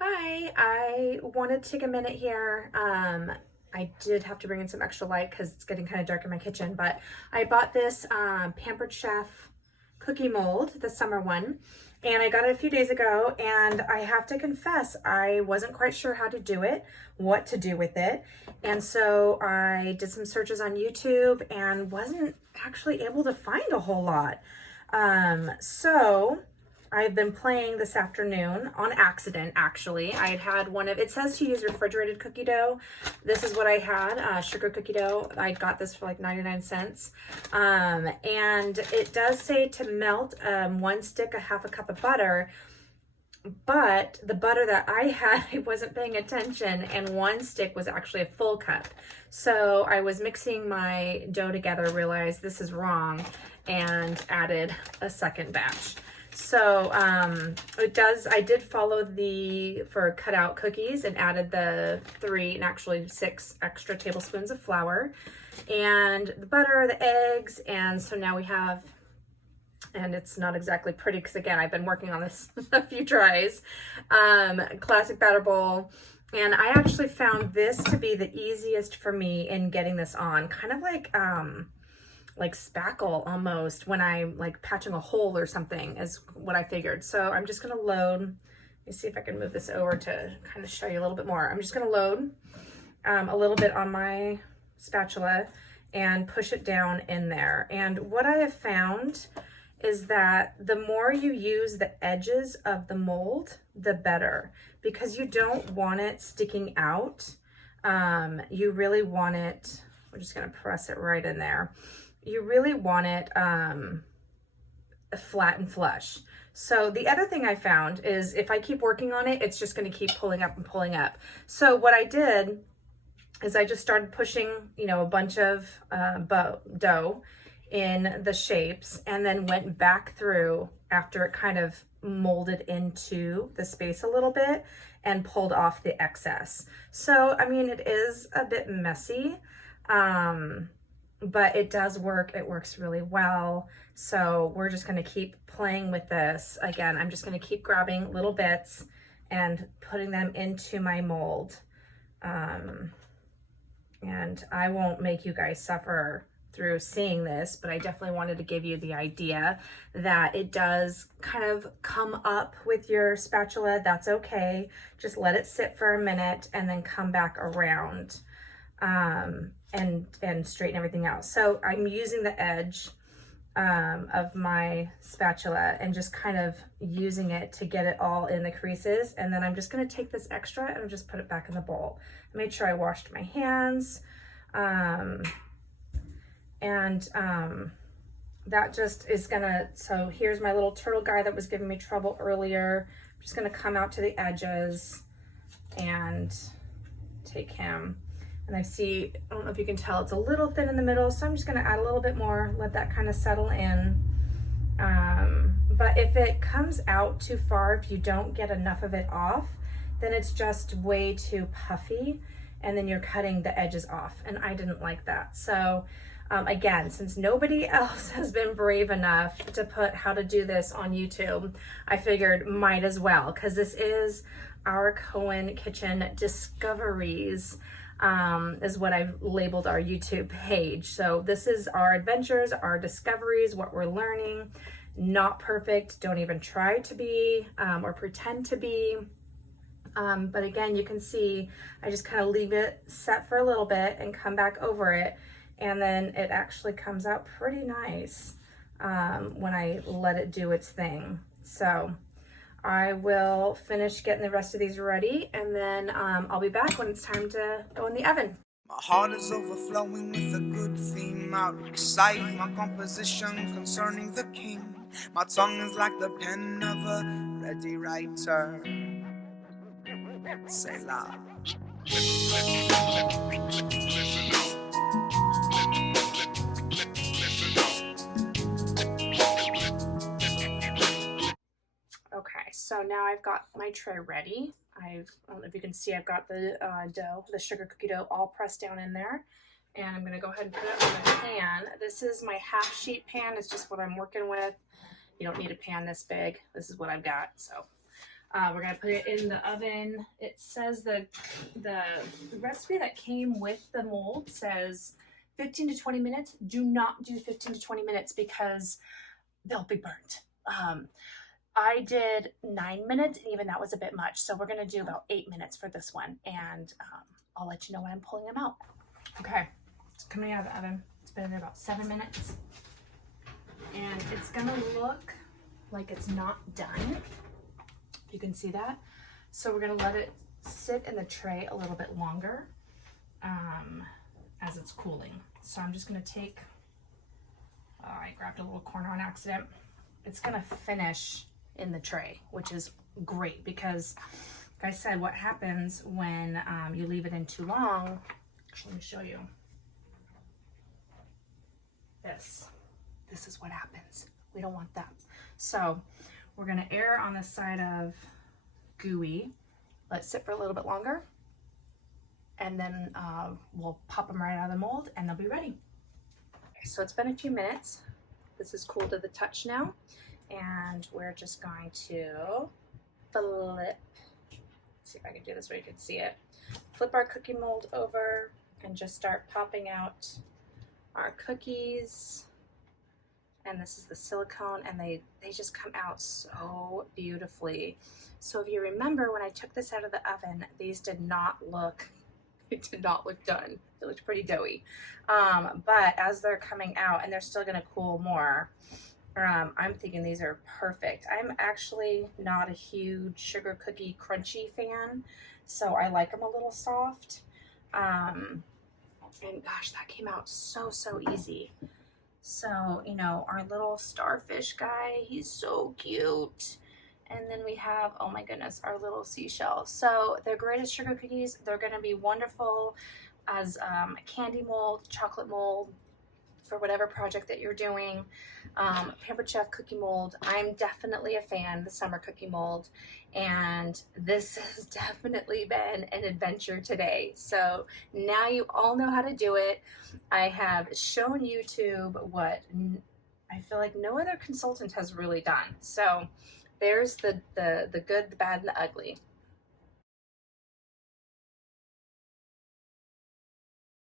Hi, I wanted to take a minute here. I did have to bring in some extra light because it's getting kind of dark in my kitchen, but I bought this Pampered Chef cookie mold, the summer one, and I got it a few days ago, and I have to confess, I wasn't quite sure how to do it, what to do with it, and so I did some searches on YouTube and wasn't actually able to find a whole lot. So I've been playing this afternoon on accident, actually. I had one of, it says to use refrigerated cookie dough. This is what I had, sugar cookie dough. I got this for like 99 cents. And it does say to melt one stick, a half a cup of butter. But the butter that I had, I wasn't paying attention, and one stick was actually a full cup. So I was mixing my dough together, realized this is wrong, and added a second batch. So I did follow for cutout cookies and added the 3 and actually 6 extra tablespoons of flour and the butter, the eggs, and so now we have, and it's not exactly pretty because again, I've been working on this a few tries, classic batter bowl. And I actually found this to be the easiest for me in getting this on, kind of like spackle almost when I'm like patching a hole or something is what I figured. So I'm just gonna load, let me see if I can move this over to kind of show you a little bit more. I'm just gonna load a little bit on my spatula and push it down in there. And what I have found is that the more you use the edges of the mold, the better, because you don't want it sticking out. You really want it, we're just gonna press it right in there. You really want it flat and flush. So the other thing I found is if I keep working on it, it's just going to keep pulling up and pulling up. So what I did is I just started pushing, a bunch of dough in the shapes and then went back through after it kind of molded into the space a little bit and pulled off the excess. So, I mean, it is a bit messy. But it does work. It works really well. So we're just going to keep playing with this. Again, I'm just going to keep grabbing little bits and putting them into my mold. And I won't make you guys suffer through seeing this, but I definitely wanted to give you the idea that it does kind of come up with your spatula. That's okay. Just let it sit for a minute and then come back around. And straighten everything out. So I'm using the edge of my spatula and just kind of using it to get it all in the creases. And then I'm just going to take this extra and just put it back in the bowl. I made sure I washed my hands. That just is gonna, so here's my little turtle guy that was giving me trouble earlier. I'm just gonna come out to the edges and take him. And I see, I don't know if you can tell, it's a little thin in the middle, so I'm just gonna add a little bit more, let that kind of settle in. But if it comes out too far, if you don't get enough of it off, then it's just way too puffy, and then you're cutting the edges off, and I didn't like that. So again, since nobody else has been brave enough to put how to do this on YouTube, I figured might as well, because this is our Coan Kitchen Discoveries. Is what I've labeled our YouTube page. So this is our adventures, our discoveries, what we're learning. Not perfect, don't even try to be or pretend to be. But again, you can see I just kind of leave it set for a little bit and come back over it, and then it actually comes out pretty nice when I let it do its thing. So I will finish getting the rest of these ready, and then I'll be back when it's time to go in the oven. My heart is overflowing with a good theme. I'll recite my composition concerning the king. My tongue is like the pen of a ready writer. Say la. Okay, so now I've got my tray ready. I don't know if you can see, I've got the dough, the sugar cookie dough, all pressed down in there. And I'm gonna go ahead and put it on the pan. This is my half sheet pan, it's just what I'm working with. You don't need a pan this big. This is what I've got. So We're gonna put it in the oven. It says the recipe that came with the mold says 15 to 20 minutes. Do not do 15 to 20 minutes because they'll be burnt. I did 9 minutes, and even that was a bit much. So we're gonna do about 8 minutes for this one, and I'll let you know when I'm pulling them out. Okay, it's coming out of the oven. It's been in there about 7 minutes, and it's gonna look like it's not done. You can see that. So we're gonna let it sit in the tray a little bit longer as it's cooling. So I'm just gonna take, I grabbed a little corner on accident. It's gonna finish in the tray, which is great because, like I said, what happens when you leave it in too long, actually, let me show you. This is what happens. We don't want that. So we're gonna err on the side of gooey. Let it sit for a little bit longer, and then we'll pop them right out of the mold and they'll be ready. Okay, so it's been a few minutes. This is cool to the touch now, and we're just going to flip. Let's see if I can do this where you can see it. Flip our cookie mold over and just start popping out our cookies. And this is the silicone, and they just come out so beautifully. So if you remember, when I took this out of the oven, these did not look done. They looked pretty doughy. But as they're coming out, and they're still gonna cool more, I'm thinking these are perfect. I'm actually not a huge sugar cookie crunchy fan, so I like them a little soft. And gosh, that came out so easy. So, you know, our little starfish guy, he's so cute. And then we have, oh my goodness, our little seashell. So they're great as sugar cookies. They're gonna be wonderful as a candy mold, chocolate mold, for whatever project that you're doing. Pampered Chef cookie mold, I'm definitely a fan, the summer cookie mold. And this has definitely been an adventure today. So now you all know how to do it. I have shown YouTube what I feel like no other consultant has really done. So there's the good, the bad, and the ugly.